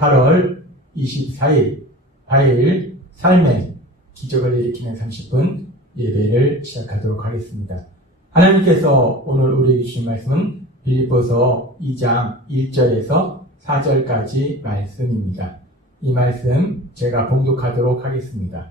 8월 24일 화요일 삶의 기적을 일으키는 30분 예배를 시작하도록 하겠습니다. 하나님께서 오늘 우리에게 주신 말씀은 빌립보서 2장 1절에서 4절까지 말씀입니다. 이 말씀 제가 봉독하도록 하겠습니다.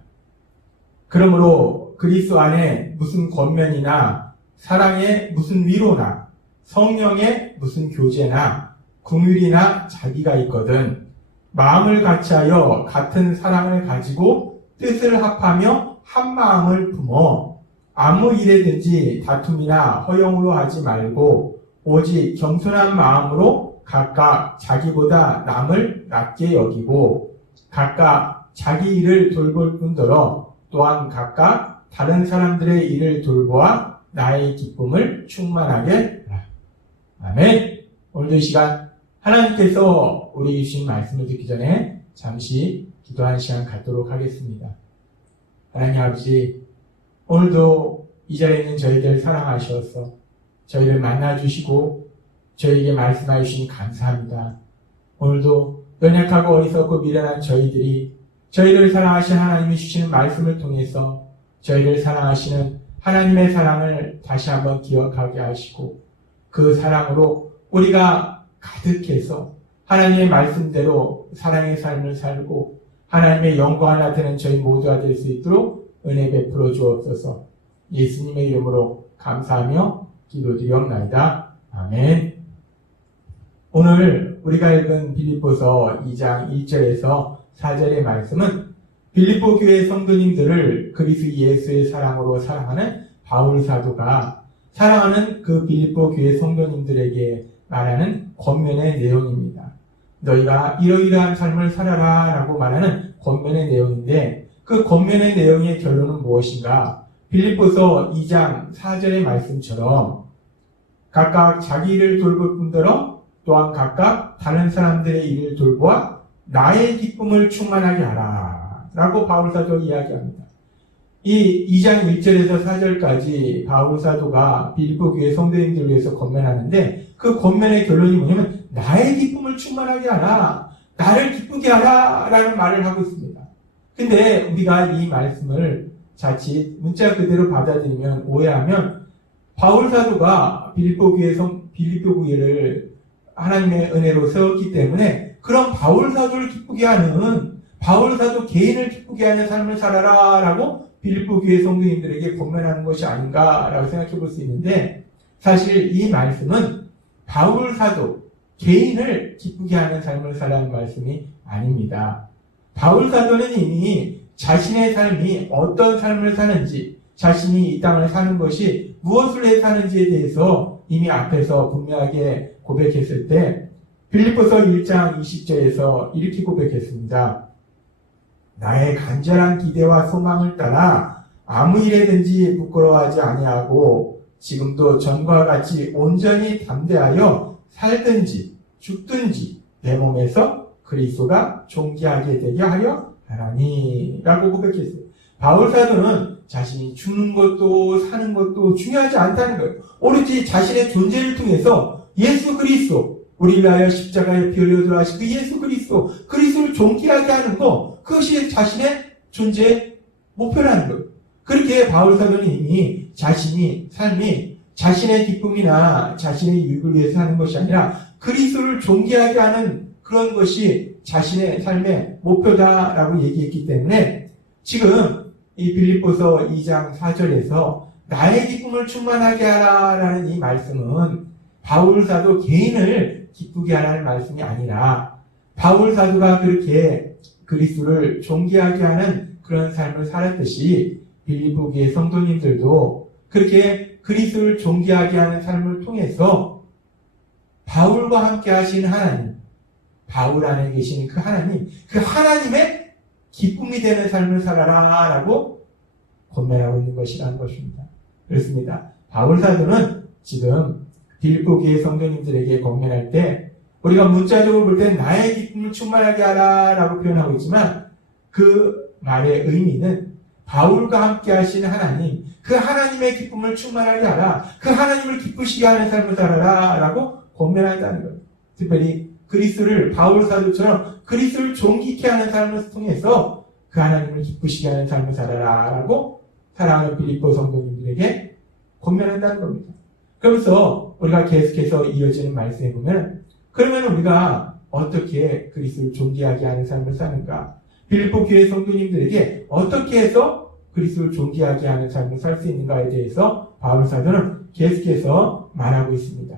그러므로 그리스도 안에 무슨 권면이나 사랑의 무슨 위로나 성령의 무슨 교제나 긍휼이나 자비가 있거든 마음을 같이하여 같은 사랑을 가지고 뜻을 합하며 한 마음을 품어 아무 일에든지 다툼이나 허용으로 하지 말고 오직 겸손한 마음으로 각각 자기보다 남을 낮게 여기고 각각 자기 일을 돌볼 뿐더러 또한 각각 다른 사람들의 일을 돌보아 나의 기쁨을 충만하게 하라. 아멘. 오늘도 이 시간 하나님께서 우리에게 주신 말씀을 듣기 전에 잠시 기도하는 시간 갖도록 하겠습니다. 하나님 아버지, 오늘도 이 자리에 있는 저희들 사랑하셔서 저희를 만나주시고 저희에게 말씀해 주시니 감사합니다. 오늘도 연약하고 어리석고 미련한 저희들이 저희를 사랑하신 하나님이 주시는 말씀을 통해서 저희를 사랑하시는 하나님의 사랑을 다시 한번 기억하게 하시고 그 사랑으로 우리가 가득해서 하나님의 말씀대로 사랑의 삶을 살고 하나님의 영광을 나타내는 저희 모두가 될 수 있도록 은혜 베풀어 주옵소서. 예수님의 이름으로 감사하며 기도드리옵나이다. 아멘. 오늘 우리가 읽은 빌립보서 2장 1절에서 4절의 말씀은 빌립보 교회 성도님들을 그리스도 예수의 사랑으로 사랑하는 바울 사도가 사랑하는 그 빌립보 교회 성도님들에게 말하는 권면의 내용입니다. 너희가 이러이러한 삶을 살아라 라고 말하는 권면의 내용인데 그 권면의 내용의 결론은 무엇인가? 빌립보서 2장 4절의 말씀처럼 각각 자기 일을 돌볼 뿐더러 또한 각각 다른 사람들의 일을 돌보아 나의 기쁨을 충만하게 하라 라고 바울 사도가 이야기합니다. 이 2장 1절에서 4절까지 바울 사도가 빌립보 교회 성도님들을 위해서 권면하는데 그 권면의 결론이 뭐냐면 나의 기쁨을 충만하게 하라, 나를 기쁘게 하라 라는 말을 하고 있습니다. 근데 우리가 이 말씀을 자칫 문자 그대로 받아들이면 오해하면 바울 사도가 빌립보 교회를 하나님의 은혜로 세웠기 때문에 그럼 바울 사도를 기쁘게 하는 바울 사도 개인을 기쁘게 하는 삶을 살아라 라고 빌립보 교회 성도님들에게 권면하는 것이 아닌가라고 생각해 볼 수 있는데 사실 이 말씀은 바울 사도 개인을 기쁘게 하는 삶을 살라는 말씀이 아닙니다. 바울 사도는 이미 자신의 삶이 어떤 삶을 사는지 자신이 이 땅을 사는 것이 무엇을 해 사는지에 대해서 이미 앞에서 분명하게 고백했을 때 빌립보서 1장 20절에서 이렇게 고백했습니다. 나의 간절한 기대와 소망을 따라 아무 일에든지 부끄러워하지 아니하고 지금도 전과 같이 온전히 담대하여 살든지 죽든지 내 몸에서 그리스도가 존귀하게 되게 하려 하나니 라고 고백했어요. 바울 사도는 자신이 죽는 것도 사는 것도 중요하지 않다는 거예요. 오로지 자신의 존재를 통해서 예수 그리스도 우리를 위하여 십자가에 피 흘려 돌아가신 그 예수 그리스도를 존귀하게 하는 거 그것이 자신의 존재의 목표라는 거예요. 그렇게 바울 사도는 이미 자신이 삶이 자신의 기쁨이나 자신의 유익을 위해서 하는 것이 아니라 그리스도를 존귀하게 하는 그런 것이 자신의 삶의 목표다라고 얘기했기 때문에 지금 이 빌립보서 2장 4절에서 나의 기쁨을 충만하게 하라라는 이 말씀은 바울 사도 개인을 기쁘게 하라는 말씀이 아니라 바울 사도가 그렇게 그리스도를 존귀하게 하는 그런 삶을 살았듯이 빌립보 교회 성도님들도 그렇게 그리스도를 존귀하게 하는 삶을 통해서 바울과 함께 하신 하나님, 바울 안에 계신 그 하나님의 기쁨이 되는 삶을 살아라 라고 권면하고 있는 것이라는 것입니다. 그렇습니다. 바울 사도는 지금 빌립보 교회 성도님들에게 권면할 때 우리가 문자적으로 볼 때 나의 기쁨을 충만하게 하라 라고 표현하고 있지만 그 말의 의미는 바울과 함께 하신 하나님, 그 하나님의 기쁨을 충만하게 하라, 그 하나님을 기쁘시게 하는 삶을 살아라 라고 권면한다는 거예요. 특별히 그리스도를 바울 사도처럼 그리스도를 존귀케 하는 삶을 통해서 그 하나님을 기쁘시게 하는 삶을 살아라라고 사랑하는 빌립보 성도님들에게 권면한다는 겁니다. 그러면서 우리가 계속해서 이어지는 말씀에 보면 그러면 우리가 어떻게 그리스도를 존귀하게 하는 삶을 사는가? 빌립보 교회 성도님들에게 어떻게 해서 그리스도를 존귀하게 하는 삶을 살 수 있는가에 대해서 바울 사도는 계속해서 말하고 있습니다.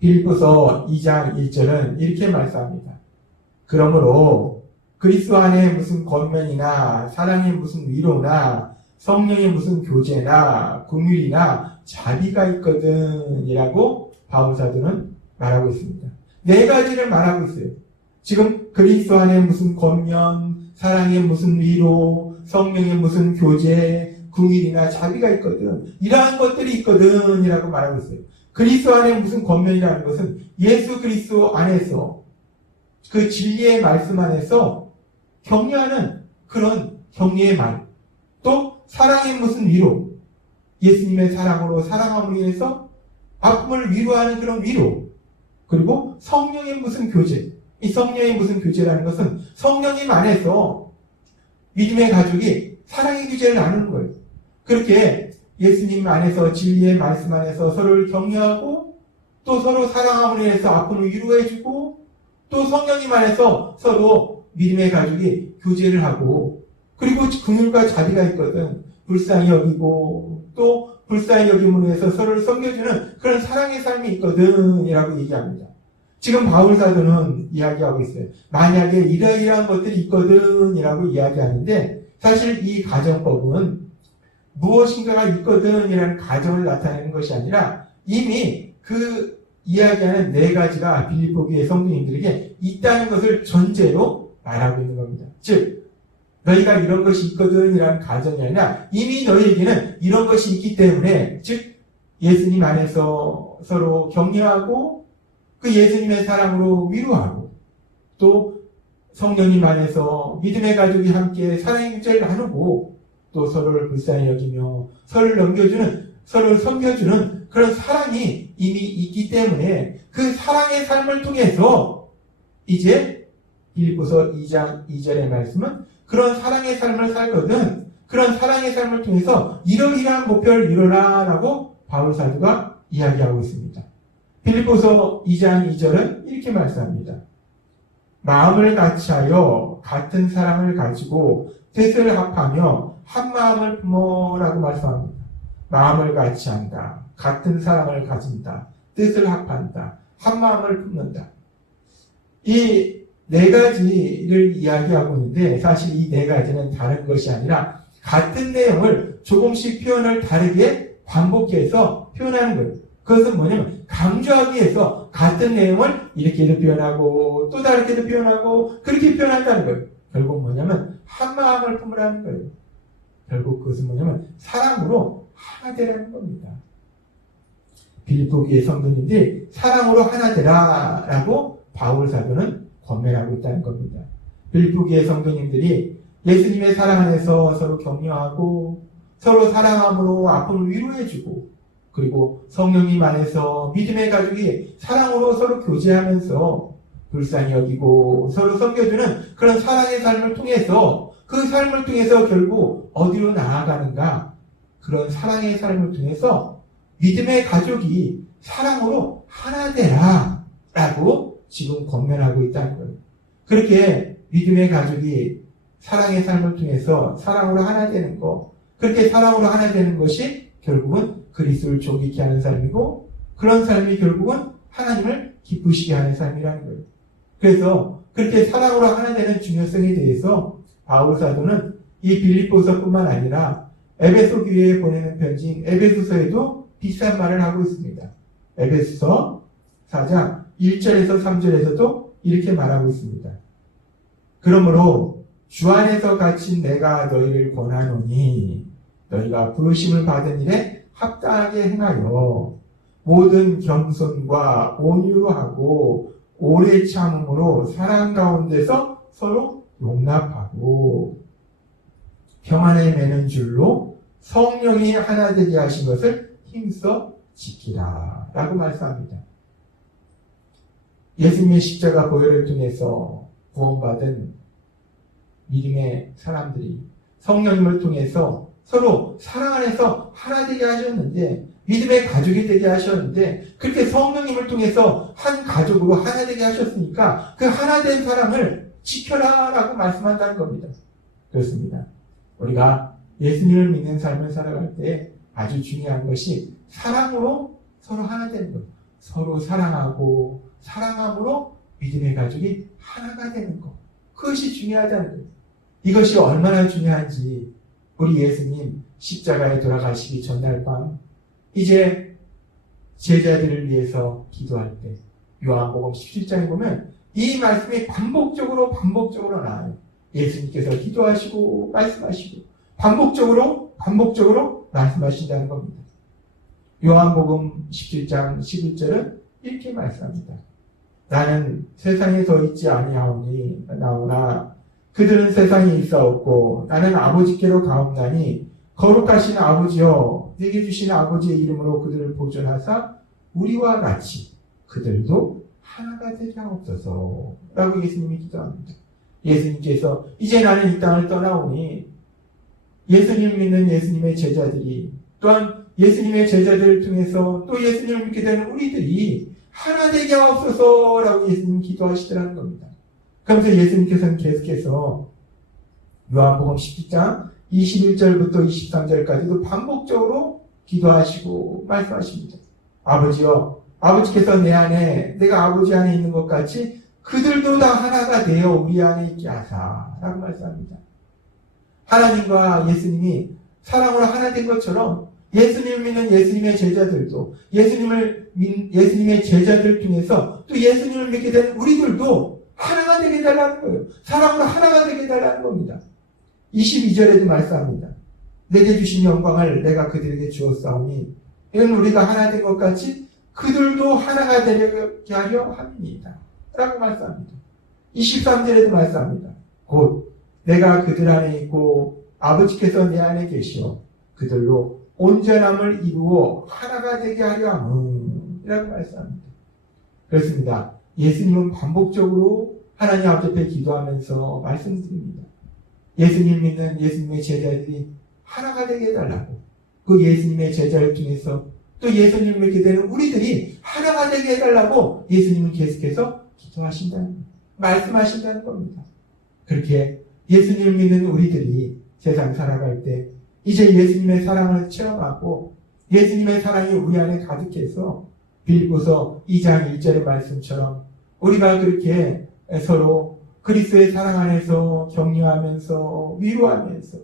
빌립보서 2장 1절은 이렇게 말씀합니다. 그러므로 그리스도 안에 무슨 권면이나 사랑의 무슨 위로나 성령의 무슨 교제나 긍휼이나 자비가 있거든 이라고 바울 사도는 말하고 있습니다. 네 가지를 말하고 있어요. 지금 그리스도 안에 무슨 권면, 사랑의 무슨 위로, 성령의 무슨 교제, 긍휼이나 자비가 있거든. 이러한 것들이 있거든 이라고 말하고 있어요. 그리스도 안에 무슨 권면이라는 것은 예수 그리스도 안에서 그 진리의 말씀 안에서 격려하는 그런 격려의 말, 또 사랑의 무슨 위로, 예수님의 사랑으로 사랑함으로 인해서 아픔을 위로하는 그런 위로, 그리고 성령의 무슨 교제, 이 성령의 무슨 교제라는 것은 성령님 안에서 믿음의 가족이 사랑의 교제를 나누는 거예요. 그렇게 예수님 안에서 진리의 말씀 안에서 서로를 격려하고 또 서로 사랑함으로 인해서 아픔을 위로해주고 또 성령님 안에서 서로 믿음의 가족이 교제를 하고 그리고 긍휼과 자비가 있거든. 불쌍히 여기고 또 불쌍히 여김으로 해서 서로를 섬겨주는 그런 사랑의 삶이 있거든 이라고 얘기합니다. 지금 바울 사도는 이야기하고 있어요. 만약에 이러이러한 것들이 있거든 이라고 이야기하는데 사실 이 가정법은 무엇인가가 있거든 이라는 가정을 나타내는 것이 아니라 이미 그 이야기하는 네 가지가 빌립보 교회 성도님들에게 있다는 것을 전제로 말하고 있는 겁니다. 즉 너희가 이런 것이 있거든 이라는 가정이 아니라 이미 너희에게는 이런 것이 있기 때문에 즉 예수님 안에서 서로 격려하고 그 예수님의 사랑으로 위로하고 또 성령님 안에서 믿음의 가족이 함께 사랑의 교제를 나누고 또 서로를 불쌍히 여기며 서로를 넘겨주는 서로를 섬겨주는 그런 사랑이 이미 있기 때문에 그 사랑의 삶을 통해서 이제 빌립보서 2장 2절의 말씀은 그런 사랑의 삶을 살거든 그런 사랑의 삶을 통해서 이러이러한 목표를 이루라 라고 바울 사도가 이야기하고 있습니다. 빌립보서 2장 2절은 이렇게 말씀합니다. 마음을 같이하여 같은 사랑을 가지고 뜻을 합하며 한 마음을 품어라고 말씀합니다. 마음을 같이한다. 같은 사랑을 가진다. 뜻을 합한다. 한 마음을 품는다. 이 네 가지를 이야기하고 있는데 사실 이 네 가지는 다른 것이 아니라 같은 내용을 조금씩 표현을 다르게 반복해서 표현하는 거예요. 그것은 뭐냐면 강조하기 위해서 같은 내용을 이렇게도 표현하고 또 다르게도 표현하고 그렇게 표현한다는 거예요. 결국 뭐냐면 한 마음을 품으라는 거예요. 결국 그것은 뭐냐면 사랑으로 하나 되라는 겁니다. 빌립보 교회 성도님들이 사랑으로 하나 되라라고 바울 사도는 권면하고 있다는 겁니다. 빌립보 교회 성도님들이 예수님의 사랑 안에서 서로 격려하고 서로 사랑함으로 아픔을 위로해주고 그리고 성령님 안에서 믿음의 가족이 사랑으로 서로 교제하면서 불쌍히 여기고 서로 섬겨주는 그런 사랑의 삶을 통해서 그 삶을 통해서 결국 어디로 나아가는가? 그런 사랑의 삶을 통해서 믿음의 가족이 사랑으로 하나 되라 라고 지금 권면하고 있다는 거예요. 그렇게 믿음의 가족이 사랑의 삶을 통해서 사랑으로 하나 되는 거 그렇게 사랑으로 하나 되는 것이 결국은 그리스도를 존귀케 하는 삶이고 그런 삶이 결국은 하나님을 기쁘시게 하는 삶이라는 거예요. 그래서 그렇게 사랑으로 하나 되는 중요성에 대해서 바울 사도는 이 빌립보서뿐만 아니라 에베소 교회에 보내는 편지인 에베소서에도 비슷한 말을 하고 있습니다. 에베소서 4장 1절에서 3절에서도 이렇게 말하고 있습니다. 그러므로 주 안에서 갇힌 내가 너희를 권하노니 너희가 부르심을 받은 일에 합당하게 행하여 모든 겸손과 온유로 하고 오래 참음으로 사랑 가운데서 서로 용납하고 평안에 매는 줄로 성령이 하나 되게 하신 것을 힘써 지키라 라고 말씀합니다. 예수님의 십자가 보혈을 통해서 구원받은 믿음의 사람들이 성령님을 통해서 서로 사랑 안에서 하나 되게 하셨는데, 믿음의 가족이 되게 하셨는데, 그렇게 성령님을 통해서 한 가족으로 하나 되게 하셨으니까 그 하나 된 사랑을 지켜라라고 말씀한다는 겁니다. 그렇습니다. 우리가 예수님을 믿는 삶을 살아갈 때 아주 중요한 것이 사랑으로 서로 하나 되는 것. 서로 사랑하고 사랑함으로 믿음의 가족이 하나가 되는 것. 그것이 중요하다는 거예요. 이것이 얼마나 중요한지 우리 예수님 십자가에 돌아가시기 전날 밤 이제 제자들을 위해서 기도할 때 요한복음 17장에 보면 이 말씀이 반복적으로 나와요. 예수님께서 기도하시고 말씀하시고 반복적으로 말씀하신다는 겁니다. 요한복음 17장 11절은 이렇게 말씀합니다. 나는 세상에 더 있지 아니하오니 나오나 그들은 세상에 있사옵고 나는 아버지께로 가옵나니 거룩하신 아버지여 내게 주신 아버지의 이름으로 그들을 보존하사 우리와 같이 그들도 하나가 되게 하옵소서 라고 예수님이 기도합니다. 예수님께서 이제 나는 이 땅을 떠나오니 예수님 믿는 예수님의 제자들이 또한 예수님의 제자들을 통해서 또 예수님을 믿게 되는 우리들이 하나 되게 하옵소서 라고 예수님이 기도하시더라는 겁니다. 그러면서 예수님께서는 계속해서 요한복음 17장 21절부터 23절까지도 반복적으로 기도하시고 말씀하십니다. 아버지여, 아버지께서 내 안에 내가 아버지 안에 있는 것 같이 그들도 다 하나가 되어 우리 안에 있게 하사 라고 말씀합니다. 하나님과 예수님이 사랑으로 하나 된 것처럼 예수님을 믿는 예수님의 제자들도 예수님의 제자들 중에서 또 예수님을 믿게 된 우리들도 하나가 되게 해달라는 거예요. 사랑으로 하나가 되게 해달라는 겁니다. 22절에도 말씀합니다. 내게 주신 영광을 내가 그들에게 주었사오니 이는 우리가 하나 된 것 같이 그들도 하나가 되게 하려 함이니이다 라고 말씀합니다. 23절에도 말씀합니다. 곧 내가 그들 안에 있고 아버지께서 내 안에 계시어 그들로 온전함을 이루어 하나가 되게 하려 함이라고 말씀합니다. 그렇습니다. 예수님은 반복적으로 하나님 앞에 기도하면서 말씀드립니다. 예수님 믿는 예수님의 제자들이 하나가 되게 해달라고, 그 예수님의 제자를 통해서 또 예수님을 믿게 되는 우리들이 하나가 되게 해달라고 예수님은 계속해서 기도하신다는, 말씀하신다는 겁니다. 그렇게 예수님을 믿는 우리들이 세상 살아갈 때 이제 예수님의 사랑을 체험하고 예수님의 사랑이 우리 안에 가득해서 빌립보서 2장 1절의 말씀처럼 우리가 그렇게 서로 그리스도의 사랑 안에서 격려하면서 위로하면서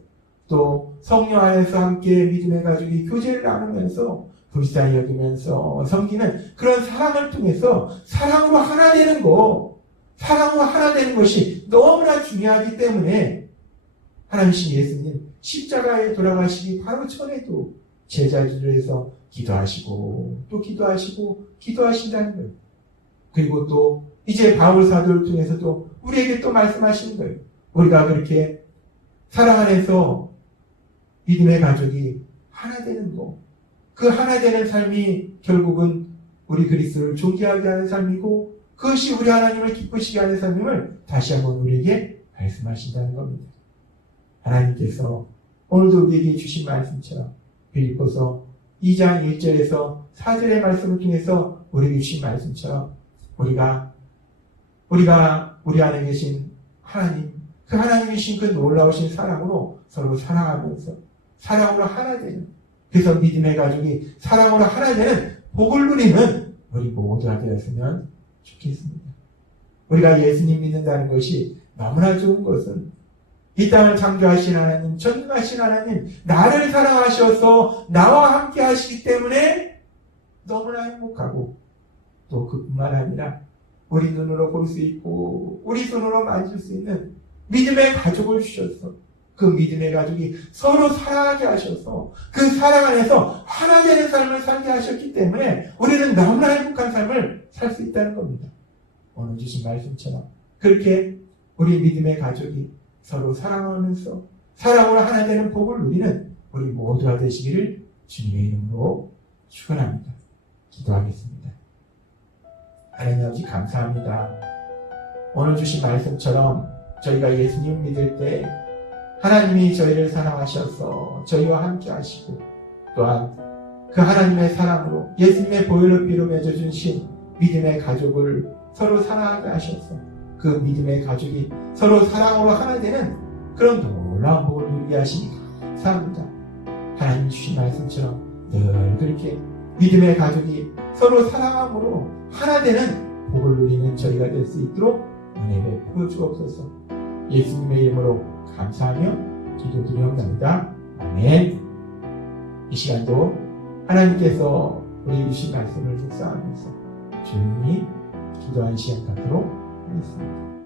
또 성령 안에서 함께 믿음의 가족이 교제를 나누면서 불쌍히 여기면서 섬기는 그런 사랑을 통해서 사랑으로 하나 되는 것이 너무나 중요하기 때문에 하나님이신 예수님 십자가에 돌아가시기 바로 전에도 제자들을 위해서 기도하시고 또 기도하신다는 거예요. 그리고 또 이제 바울 사도를 통해서도 우리에게 또 말씀하시는 거예요. 우리가 그렇게 사랑 안에서 믿음의 가족이 하나 되는 거, 그 하나 되는 삶이 결국은 우리 그리스도를 존귀하게 하는 삶이고 그것이 우리 하나님을 기쁘시게 하는 삶임을 다시 한번 우리에게 말씀하신다는 겁니다. 하나님께서 오늘도 우리에게 주신 말씀처럼 빌립보서 2장 1절에서 4절의 말씀을 통해서 우리에게 주신 말씀처럼 우리가 우리 안에 계신 하나님, 그 하나님이신 그 놀라우신 사랑으로 서로 사랑하면서 사랑으로 하나 되는, 그래서 믿음의 가족이 사랑으로 하나 되는 복을 누리는 우리 모두가 되었으면 좋겠습니다. 우리가 예수님 믿는다는 것이 너무나 좋은 것은 이 땅을 창조하신 하나님, 전능하신 하나님, 나를 사랑하셔서 나와 함께 하시기 때문에 너무나 행복하고 또 그뿐만 아니라 우리 눈으로 볼 수 있고 우리 손으로 만질 수 있는 믿음의 가족을 주셔서 그 믿음의 가족이 서로 사랑하게 하셔서 그 사랑 안에서 하나 되는 삶을 살게 하셨기 때문에 우리는 너무나 행복한 삶을 살 수 있다는 겁니다. 오늘 주신 말씀처럼 그렇게 우리 믿음의 가족이 서로 사랑하면서 사랑으로 하나 되는 복을 누리는 우리 모두가 되시기를 주님의 이름으로 축원합니다. 기도하겠습니다. 하나님 아버지 감사합니다. 오늘 주신 말씀처럼 저희가 예수님 믿을 때 하나님이 저희를 사랑하셔서 저희와 함께 하시고 또한 그 하나님의 사랑으로 예수님의 보혈로 피로 맺어주신 믿음의 가족을 서로 사랑하게 하셔서 그 믿음의 가족이 서로 사랑으로 하나 되는 그런 놀라운 복을 누리게 하시니 감사합니다. 하나님 주신 말씀처럼 늘 그렇게 믿음의 가족이 서로 사랑함으로 하나 되는 복을 누리는 저희가 될 수 있도록 은혜 베풀어 주옵소서. 예수님의 이름으로 감사하며 기도드리옵나이다. 아멘. 이 시간도 하나님께서 우리 주신 말씀을 묵상하면서 조용히 기도하는 시간 갖도록 하겠습니다.